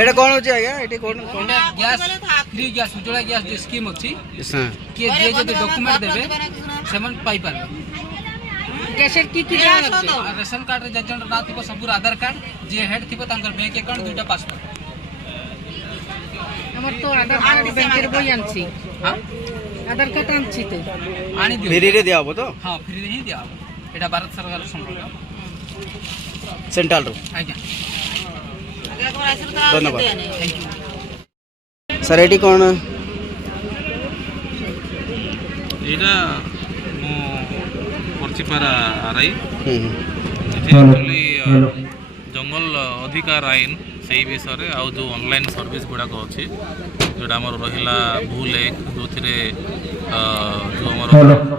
एटा कोन होची आज्ञा एटी कोन gas free gas Ujjwala gas जो स्कीम अछि कि जे जे डॉक्यूमेंट देबे सेमन पाई पार गैसेर की रेशन कार्ड रे जजन ना थिबो सब आधार कार्ड जे हेड थिबो तांकर बैंक अकाउंट दुटा पासपोर्ट हमर तो आधार कार्ड बैंकेर बई आनछि हां आधार कार्ड आनछि तो आनी दियो फ्री रे दियाबो तो हां फ्री रे ही दियाबो एटा भारत सरकार संबंध सेंट्रल रो आज्ञा धन्यवाद थैंक यू सर एटी कोन एटा मो पर्चिपारा आरआई हम्म जंगल अधिकार आईन से विषय रे आउ जो ऑनलाइन सर्विस गुड़ाक अच्छी जोटा आम रहा भूल जो जो आम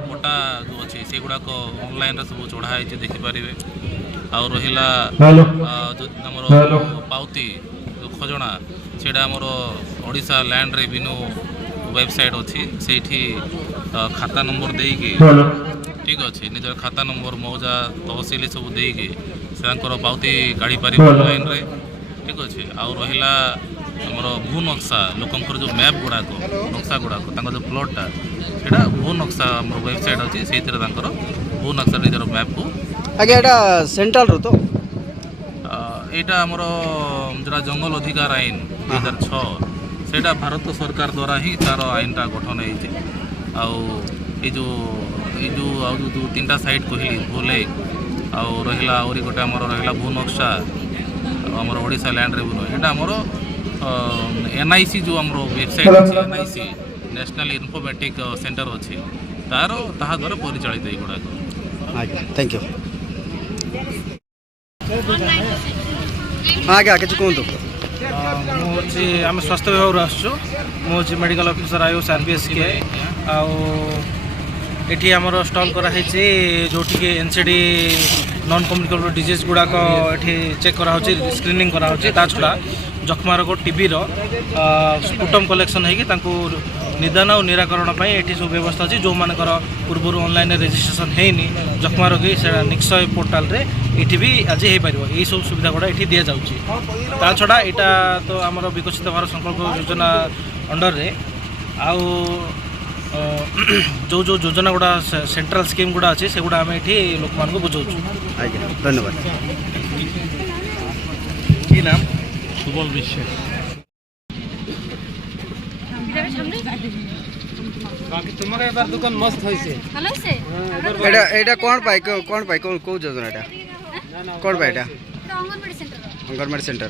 पटा जो अच्छी से गुड़ाक ऑनलाइन सब चढ़ाई देखिपारे आउ रहा जो आम पाउती जो खजना से ओडिशा लैंड रेवेन्यू वेबसाइट अच्छी से खाता नंबर देकी ठीक अच्छे निजर खाता नंबर मौजा तहसिल सब देकी से पाउती काढ़ी पार ऑनलाइन रे ठीक अच्छे आउ रहा आमर भू नक्शा लोकंर जो मैप गुड़ाक नक्शा गुड़ाक जो प्लॉटा से भू नक्शा वेबसाइट अच्छी से भू नक्शा निजर मैप को आगे एटा सेंट्रल रो तो यहाँ आमर जोड़ा जंगल अधिकार आईन 2006 सेटा भारत सरकार द्वारा ही तार आईनटा गठन होती जो तीन टा साइट कहली भूलेक आउ रहा आहरी गोटे आमर रहा भू नक्शा आमर ओडिशा लैंड रेवेन्यू यहाँ आमर एनआईसी जो आमर वेबसाइट अच्छी एनआईसी नेशनल इनफॉर्मेटिक सेंटर अच्छी तार ताहा द्वारा परिचालित गुड़ाक थैंक यू आगे आगे कहतु मुझे आम स्वास्थ्य विभाग आसुँ मुझे मेडिकल ऑफिसर आयुष आरबीएस के आठी आमर स्टल कराई जो एनसीडी नॉन कम्युनिकेबल डिजीज गुड़ाक ये चेक करा स्क्रीनिंग करा छड़ा जख्मा रोग टीबी स्पुटम कलेक्शन होगी निदान और निराकरण ये सब व्यवस्था अच्छी जो मानकर पूर्व ऑनलाइन रजिस्ट्रेशन होनी जख्मा रोगी से निश्चय पोर्टाल रे ये भी आज हो पार यही सब सुविधा गुड़ा ये दि जाऊँगी छड़ा यहाँ तो आम विकसित भारत संकल्प योजना अंडर रे आउ जो जो योजना गुड़ा सेंट्रल स्कीम गुड़ा अच्छी से गुड़ा आम ये लोक मान बुझाऊँ धन्यवाद कि नाम सुबल विश्व बाकी तुम्हारे एक बार दुकान मस्त होइसे हेलो से एटा कोन पाई को योजना एटा कोन पाई एटा अंगनवाड़ी सेंटर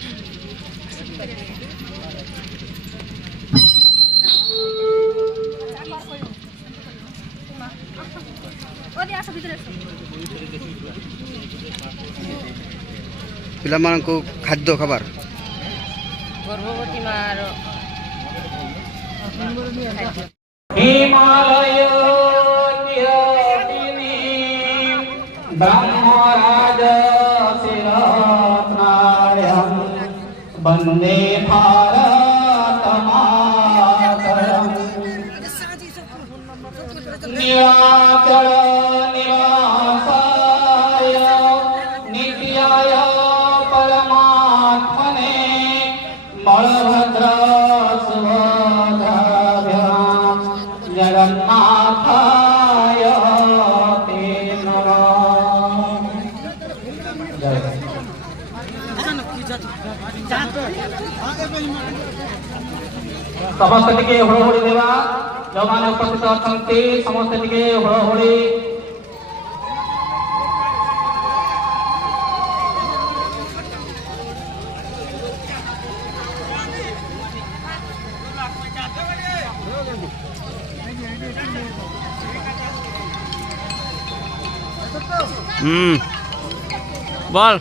पिला मान को खाद्य खबर गर्भवती मार हिमालय ब्रह्मराज शिरस्नायं वन्दे भारत मातरम् निराचल निवासाय नित्याय परमात्मने बलभद्र सुभद्राभ्यां जगन्नाथाय ते नमः। समस्त टिके हुड़हुड़ी देवा जो माने उपस्थित अछंती समस्त टिके हुड़हुड़ी बोल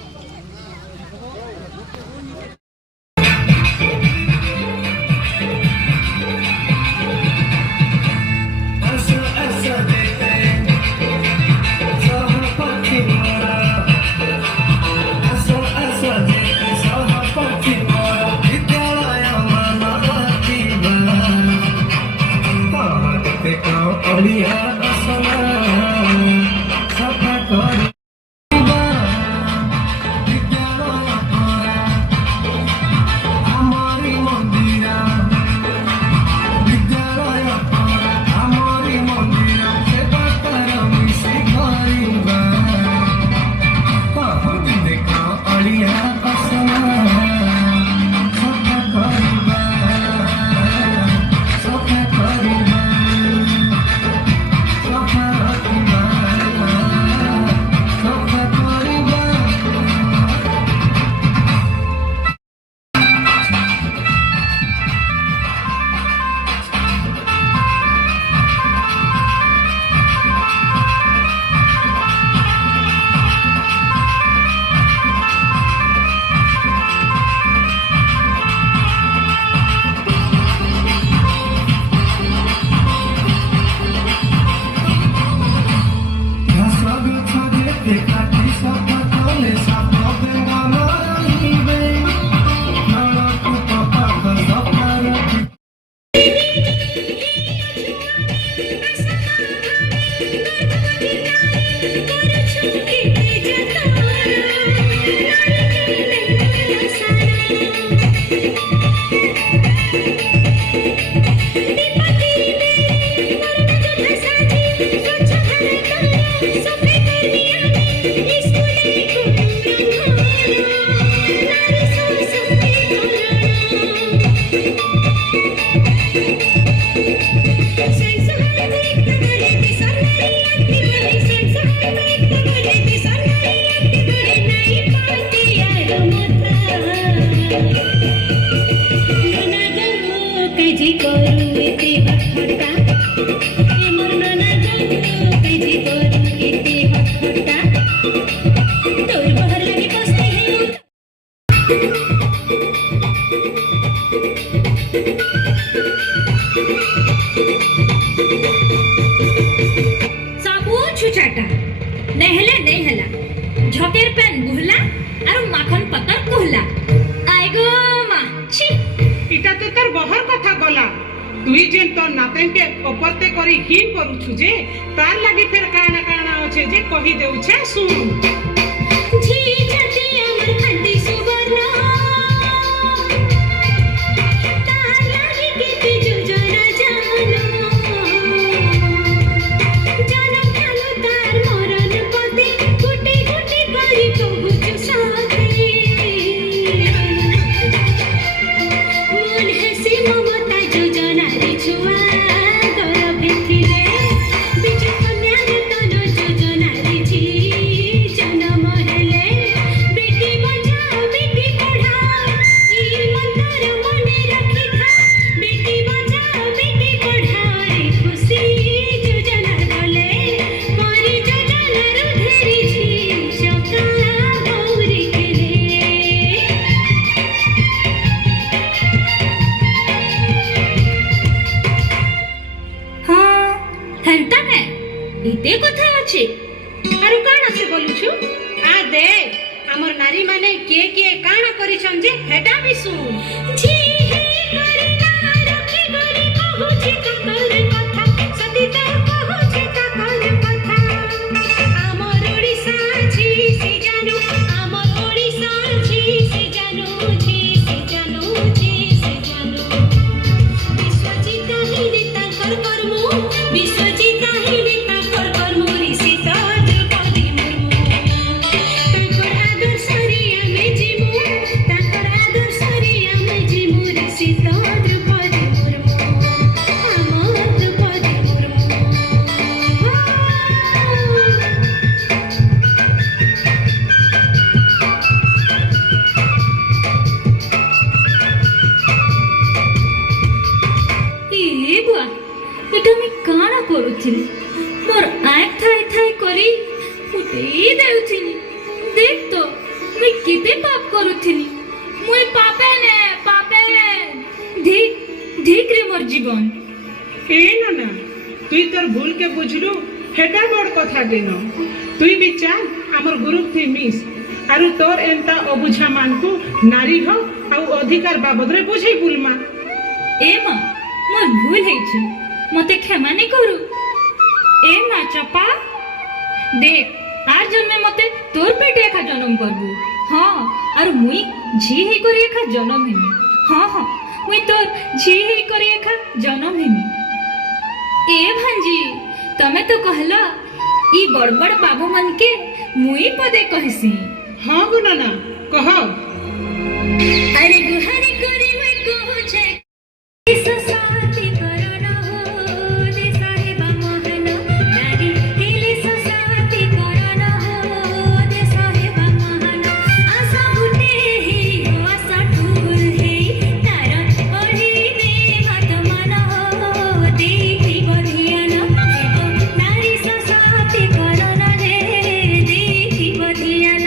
तुई जेन तो नाते के उपरते करी हिन करूछु जे तार लागी फेर काना काना अछि जे कहि देउ छे सुन जी जति अमर खंडी सुवर्ण तार लागी केते जोजना जानो जाना खालो तार मरण पते गुटी गुटी करी कहू साथे मन हसी ममता जोजना रे छुआ दर भेथिले बिजु कन्या रे तनो जोजना रे छी जन्म हेले बेटी बचाओ बेटी पढ़ाओ ई मंत्र मने रखी था बेटी बचाओ बेटी पढ़ाओ रे खुशी जोजना गले मोरी जोजना रुधेरी छी चका गौरी केले हाँ हेंता ने इते कथा अछि आरु काना से बोलुछु आ दे हमर नारी माने के काना करिछन जे हेटा भी सुन जी हे करना रखी गरी कहूछि ककर कथा सती तो कहूछि ककर कथा हमर ओडिसा छी से जानू हमर ओडिसा छी से जानू छी से जानू छी से जानू विश्वजित हिने ताकर कर्म विश्वजित हिने ताकर कर्म ऋषित द्रौपदी मुर्मू ताकर आदर्शरी आमे जिमु ताकर आदर्शरी आमे जिमु ऋषित द्रौपदी मुर्मू हमर द्रौपदी मुर्मू ए बुआ এটা আমি কাଣା করুছিলি মোর আখ থাই থাই করি ফুটেই দেউছিলি দেখ তো মুই কেতে পাপ করুছিলি মুই পাপে ধিক ধিক রে মোর জীবন ए नाना तुई तोर भूल के बुझलु हेटा बड़ कथा देन तुई विचार हमर ग्रुप थी मिस आरु तोर एंता अबुझा मानकु नारी हो आउ अधिकार बाबद रे बुझै बुलमा ए मां मोर भूल ହେଇଛି मते क्षमा नहीं करू ए ना चपा देख आर जन्मे मते तोर पेटे एका जन्म करबू हाँ आर मुई झी हे करी एका जन्म हेमी हाँ मुई तोर झी हे करी एका जन्म हेमी ए भांजी तमे तो कहला ई बड़ बड़ बाबू मन के मुई पदे कहसी हां गो नाना कह अरे गुहारी करी मुई कहू छे ससाती करना हो दे साहेब मोहन नारी हेले ससाती करना हो दे साहेब मोहन आशा उठे हे आशा टूल हे तारन ओढ़ी में हाथ मन हो देखी बधियान एगो नारी ससाती करना रे देखी बधियान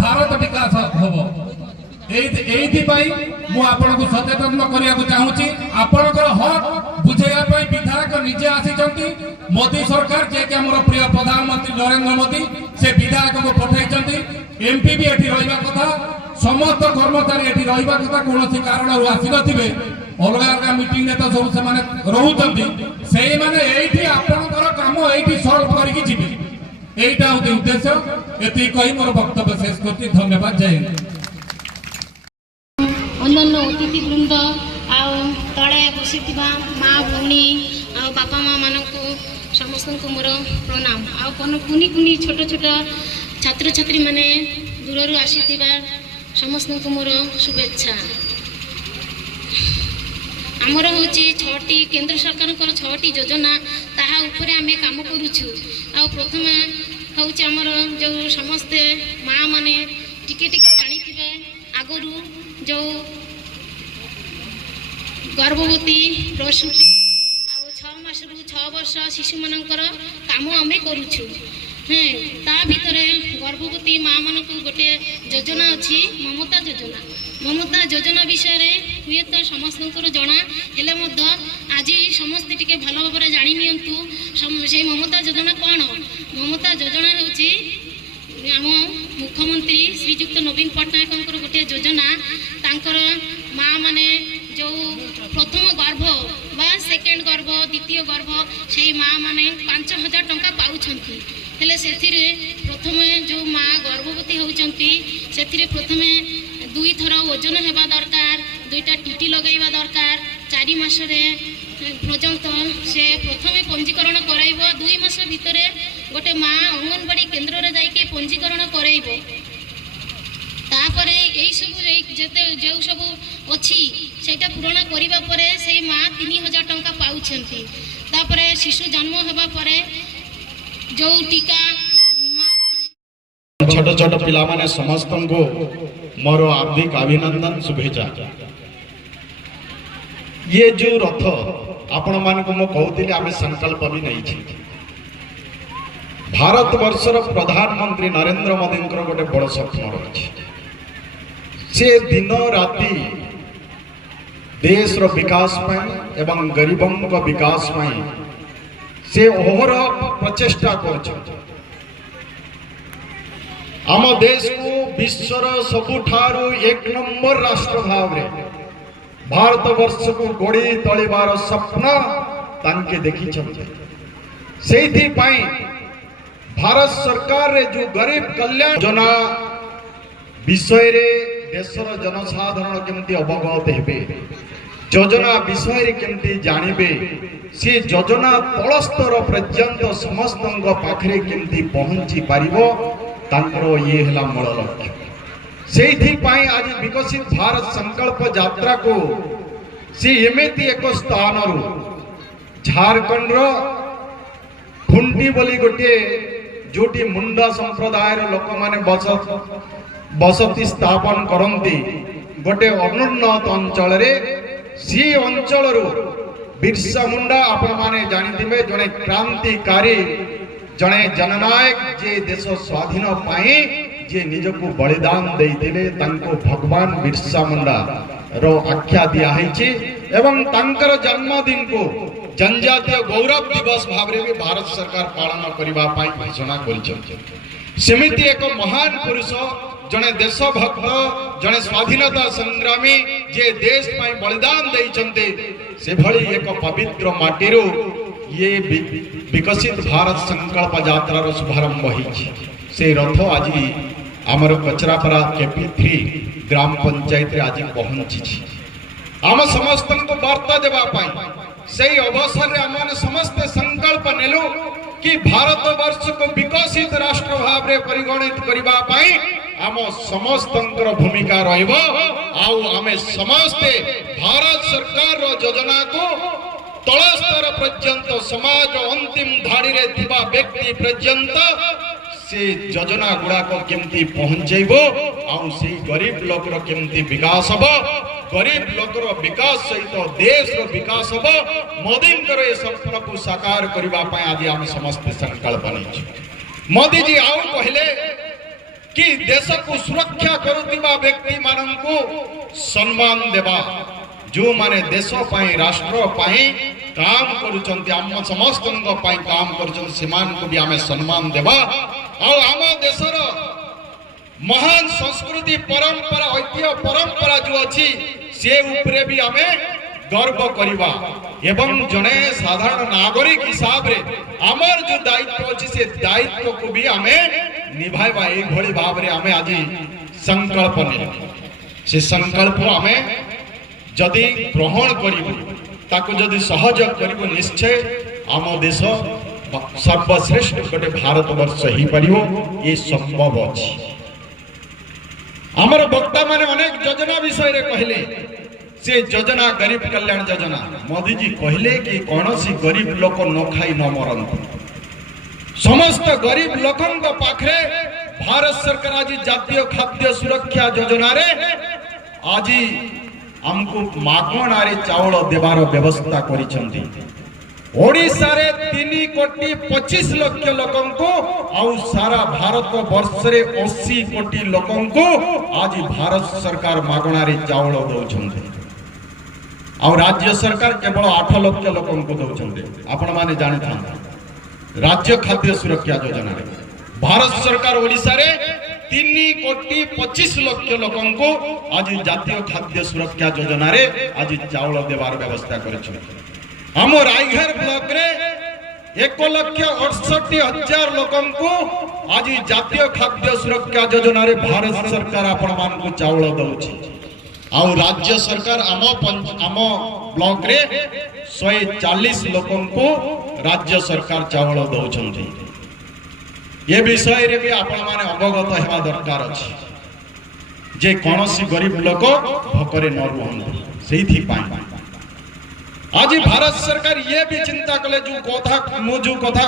भारत विकास हम मुझे सचेतन करने चाहूँगी आपणकर हक बुझाई विधायक निजे आसी मोदी सरकार जे कि आम प्रिय प्रधानमंत्री नरेंद्र मोदी से विधायक को पठाई एमपी भी ये रहा कथा समस्त कर्मचारी ये रहा कथा कौन कारण आसी थे अलग अलग मीटिंग में तो सब से रोच से आपणकर कम ये सल्व कर एटा होते उद्देश्य एति कही मोर वक्तव्य शेष करती धन्यवाद जय हिंद अन्य अतिथि वृंद आउ तले बसिथिबा माँ भौणी आ बापा माँ मानकु समस्त को मोर प्रणाम आ कुनी कुनी छोट छोट छात्र छात्री माने दूर आसीथिबा समस्त को मोर शुभेच्छा आमर हूँ 6टी केंद्र सरकार 6टी योजना ताहा उपरे आमे काम करूछु आ प्रथम हूँ आमर जो समस्ते माँ माने टिके टिके जानी आगु जो गर्भवती प्रसूति आ 6 मास रु 6 वर्ष शिशु मानकर काम आम करुछु। हाँ ता भितर गर्भवती माँ मान गोटे योजना अच्छी ममता योजना विषय हुए तो समस्त जना हेले आज समस्ते टिके भल भाव जानी नियंतु से ममता योजना कौन। ममता योजना हूँ आम मुख्यमंत्री श्रीजुक्त नवीन पट्टनायक गोटे योजना तांकर माँ माने जो प्रथम गर्भ बा सेकेंड गर्भ द्वितीय गर्भ से माँ माने 5,000 टंका पाउछंती। हेले सेथिरे प्रथमे जो माँ गर्भवती होउछंती सेथिरे प्रथमे 2 थर ओजन हेबा दरकार, 2टा टीटी लगाइबा दरकार। 4 मास रे पर्यंत से प्रथमे पंजीकरण कराइबो। 2 मास भितरे गोटे माँ अंगनवाड़ी केन्द्र रे जाइके पंजीकरण कराइबो। तापरे एई सब जेते जो सब अछि सेटा पूरण करिबा परे से माँ 3,000 टंका पाउछंती। तापरे शिशु जन्म हेबा परे जो टीका छोट छोट पिला माने समस्त को मोर हार्दिक अभिनंदन शुभेच्छा। ये जो रथ आपण मान को मो कहूली आम संकल्प भी नहीं छी। भारत वर्षर प्रधानमंत्री नरेंद्र मोदी गोटे बड़ स्वप्न रही से दिन राति देश रो विकास पाई एवं गरीबों को विकास पाई से ओहर प्रचेष्टा कर आम देश को विश्वर सबुठारु 1 नंबर राष्ट्र भाव रे भारत वर्ष को गोड़ी तलिबार स्वप्न तांके देखी से भारत सरकार रे जो गरीब कल्याण योजना विषय रे देशर जनसाधारण केमती अवगत हेबे, योजना विषय केमती जानिबे, से योजना तल स्तर पर्यंत समस्त पाखरे केमती पहुंची पारिबो तांकरो ये हला मूल लक्ष्य। सेठी पाई आज विकसित भारत संकल्प यात्रा को से एमेती एक स्थान रु झारखंड रो खुंटी बोली गोटे जोटी मुंडा संप्रदाय लोक माने बसती स्थापन करती गोटे अनुन्नत अंचल रे सी अंचल रु बिरसा मुंडा आपण माने जानिथिबे जने क्रांतिकारी जने जननायक जे देश स्वाधीन पाए जे निजको बलिदान देइतिले तांको भगवान बिरसा मुंडा रो आख्या दिया है एवं तांकर जन्मदिन को जनजातीय गौरव दिवस भाव रे भी भारत सरकार पालन करबा पाई घोषणा करिसेंति। सेमिति एक महान पुरुष जने देशभक्त जने स्वाधीनता संग्रामी जे देश पाई बलिदान देइचंते से भली एक पवित्र माटीरो ये विकसित भारत संकल्प यात्रा रो शुभारंभ होइछि। से रथ आज आमर कचरापरा KP3 ग्राम पंचायत रे आज पहुंची आम समस्त को वार्ता देवा पाई से अवसर रे आम समस्त संकल्प नेलु कि भारत वर्ष को विकसित राष्ट्र भाव रे परिगणित करबा पाई आम समस्त भूमिका रहइबो। आउ आमे समस्ते भारत सरकार रो योजना को तल स्तर पर्यंत समाज अंतिम धाड़ी रे थिबा व्यक्ति पर्यंत से योजना गुड़ा को केमती पहुंचेबो आउ से गरीब लोक रो केमती विकास हबो, गरीब लोक रो विकास सहित देश रो विकास हबो। मोदी करे सपना को साकार करबा पाए आज हम समस्त संकल्प नै। मोदी जी आउ कहले कि देश को सुरक्षा करुतिबा व्यक्ति मानन को सम्मान देबा, जो माने देश पाई राष्ट्र पाई काम करुचंती आम समस्त पाई काम करुचंती सेमान को भी आमे सम्मान देबा। आ आम देशर महान संस्कृति परंपरा ऐतिह्य परंपरा जो अच्छी से उपरे भी आमे गर्व करिबा एवं जने साधारण नागरिक हिसाब रे आमर जो दायित्व अच्छी से दायित्व को भी आमे निभाइबा ए भली भाव रे आमे आज संकल्प ने से संकल्प आमे जदि ग्रहण करिबो ताको जदि सहयोग करिबो निश्चय आम देश सर्वश्रेष्ठ गोटे भारत वर्ष ही पारिबो। ये संभव अछि। आमर वक्ता माने अनेक योजना विषय रे कहले से योजना गरीब कल्याण योजना मोदी जी कहले कि कौनसी गरीब लोक न खाई न मरंतु। समस्त गरीब लोकन पाखरे भारत सरकार आज जातीय खाद्य सुरक्षा योजना रे आज हमको मागणारे चाउल देवार व्यवस्था करिसेंती। ओडिशा रे 3,25,00,000 लोकन को आउ सारा भारत वर्ष रे 80 कोटी लोकन को आज भारत सरकार मागणारे चाउल दउछंती। आउ राज्य सरकार केवल 8 लाख लोकन को दउछंती। आपण माने जानि था राज्य खाद्य सुरक्षा योजना रे भारत सरकार ओडिशा रे 3,25,00,000 लोकन को आज जातीय खाद्य सुरक्षा योजना रे आज चाउल देवार व्यवस्था करिछु। हम रायघर ब्लॉक रे 1,68,000 लोकन को आज जातीय खाद्य सुरक्षा योजना रे भारत सरकार आपण मान को चाउल दउछि। आउ राज्य सरकार आम ब्लॉक रे 140 लोकन को राज्य सरकार चाउल दउछंती। ये विषय रे भी आपण माने अवगत हेबा दरकार अछि जे कोनोसी गरीब लोक भोकरे न रुहंतु। सेहिथि पाई आज भारत सरकार ये भी चिंता कले जो कथा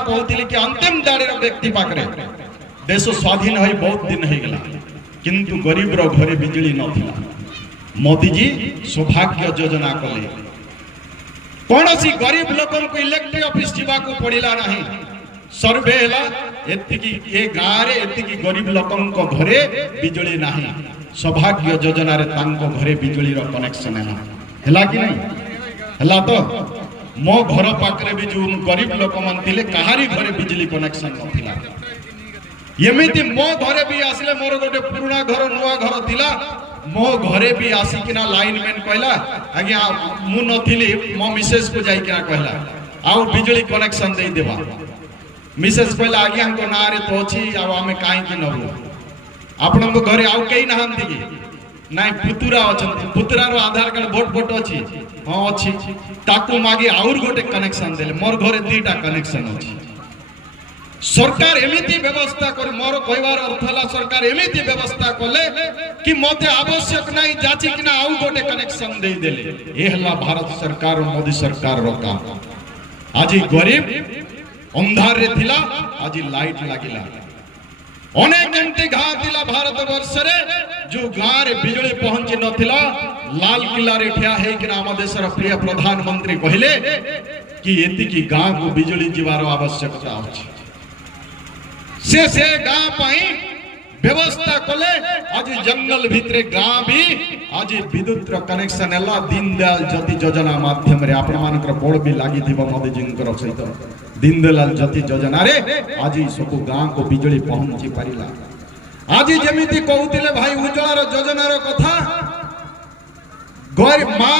कहती कि अंतिम दाड़ी व्यक्ति पाखरे देश स्वाधीन हो बहुत दिन हो गला किंतु गरीब रो घरे बिजली नथिला। मोदी जी सौभाग्य योजना कले कौनसी गरीब लोकन को इलेक्ट्रिक ऑफिस जीवा को पड़िला नहीं। सर्वे हला एतिकी ए गाँ रे एतिकी गरीब लोकन को घरे बिजली नहीं। सौभाग्य योजना रे तांको घरे बिजली रो कनेक्शन हला कि नहीं हला। तो मो घर पाखरे भी जो गरीब लोक मन थिले कहारी घरे बिजली कनेक्शन नथिला। एमिति मो घरे भी आसिले मोर गोटे पुराना घर नुआ घर थिला मो घरे भी आसिकिना लाइनमैन कहला आज्ञा मु नथिली मो मिसेस को जाई किना कहला आउ बिजली कनेक्शन दे देबा। मिसेस कहला आज्ञा को ना रे तो अछि आ हमें काहे कि नबो आपन को घरे आउ केही नाहंती कि नाइ पुतुरा अछंती। पुतुरा रो आधार कार्ड वोट फोटो अछि हां अछि ताकू मागे आउर गोटे कनेक्शन देले मोर घरे दुईटा कनेक्शन अछि। सरकार एमिति व्यवस्था कर मोर कहवार अर्थ हला सरकार एमिति व्यवस्था कले कि मते आवश्यक नहीं जाची किना आउ गोटे कनेक्शन दे देले। ए हला भारत सरकार मोदी सरकार रो काम। आज गरीब अंधार रे थिला आज लाइट लागिला। अनेक एमती गाँ थिला भारत वर्ष रे जो गाँ रे बिजली पहुंची नथिला लाल किला रे ठिया हे कि आम देशर प्रिय प्रधानमंत्री कहले कि एति की गाँ को बिजली जीवार आवश्यकता अछि। से गाँ पाई व्यवस्था कले आज जंगल भितरे गाँ भी आज विद्युत कनेक्शन हला। दीनदयाल ज्योति योजना माध्यम रे आपण मानकर बोर्ड भी लागि दिबो मोदी जींकर सहित दीनदयाल ज्योति योजना रे आज सब गाँ को बिजली पहुंची पारिला। आज जेमिति कहउतिले भाई उज्ज्वला रो योजना रो कथा गरीब माँ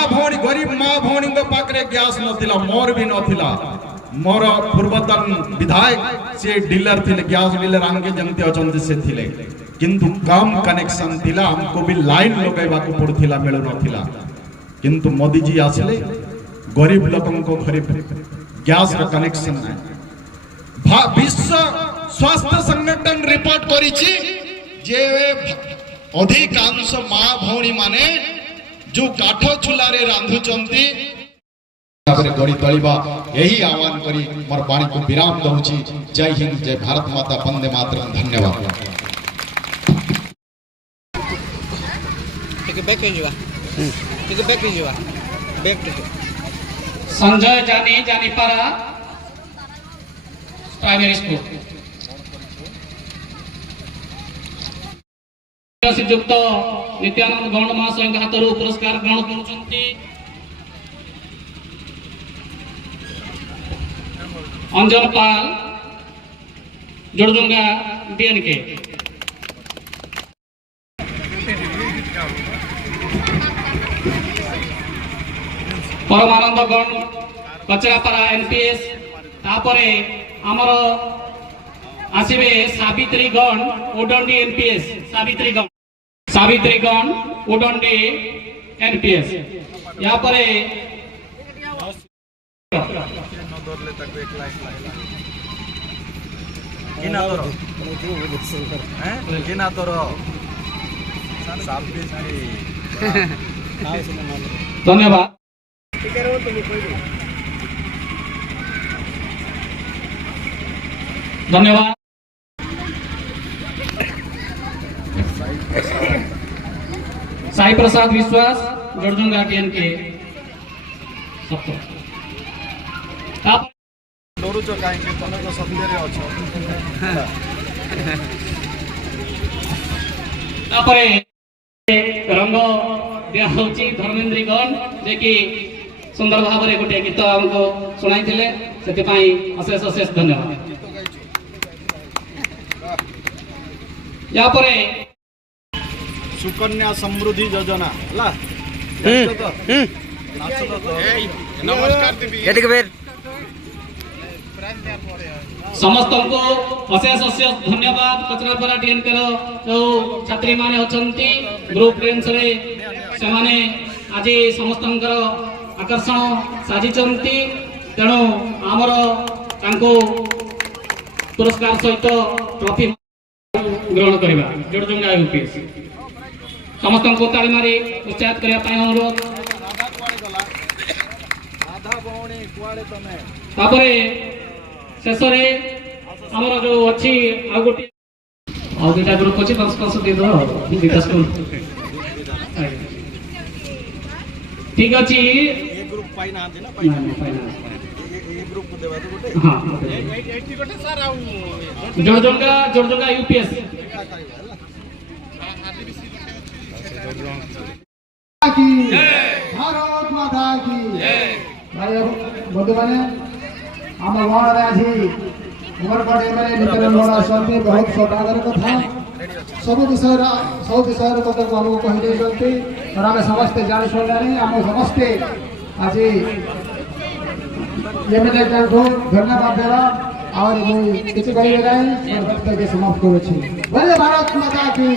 भौणी को पाखरे गैस नथिला मोर भी नथिला। मोर पूर्वतन विधायक से डीलर थिले गैस डीलर आंगे जमते अचंती से थिले किंतु कम कनेक्शन थिला हमको भी लाइन लगाइबा को पड़थिला मिलु नथिला। किंतु मोदी जी आसले गरीब लोकन को घरे गैस रो कनेक्शन है। विश्व स्वास्थ्य संगठन रिपोर्ट करिछि जे अधिकांश माँ भौणी माने जो काठ चूल्हा रे रांधुचंती गड़ी तलिबा यही आह्वान करी मोर वाणी को विराम दउछि। जय हिंद जय भारत माता वंदे मातरम। धन्यवाद। संजय जानीपारा प्राइमरी स्कूल श्रीयुक्त नित्यानंद गौड़ महाशय हाथ पुरस्कार ग्रहण करुछंती। अंजन पाल जोड़जुंगा डीएनके परमानंद गण कचरापारा एनपीएस तापरे आमर आसीबे सावित्री गण ओडंडी एनपीएस सावित्री गण ओडंडी एनपीएस या परे धन्यवाद। धन्यवाद। साई प्रसाद विश्वास जोड़जुंगा टीएन के सप्त डरुच कहीं तुम तो सत्य रंग दिया धर्मेन्द्री गण जे कि सुंदर भाव में गोटे गीत आमको शुणाई से अशेष अशेष धन्यवाद। या परे सुकन्या समृद्धि योजना समस्त को अशेष अशेष धन्यवाद। कचरापरा टीएन जो छात्री माने अछंती ग्रुप डांस रे से माने आज समस्त आकर्षण साजिचंती तेणु आमर तांको पुरस्कार सहित ट्रॉफी ग्रहण करवा जोड़जुंगा यूपीएस समस्त को ताली मारी उत्साहित करने अनुरोध। शेष आमर जो अच्छी आ गोटे आ दुटा ग्रुप अच्छी 500 दे दो गीता स्कूल ठीक अच्छी ग्रुप पाई ना ना ग्रुप को देवा गोटे हां जोड़जुंगा यूपीएस की भारत माता की भाई बंधु माने आम गाँव आज उमरकट एमएलए नित्यानंद गौड़ आसती बहुत सौदागर कथा सब विषय कथा को आमको कही और आम समस्ते जानी शुणी आम समस्ते आज एमएलए को धन्यवाद देवा और किसी कहे समाप्त कर भारत माता की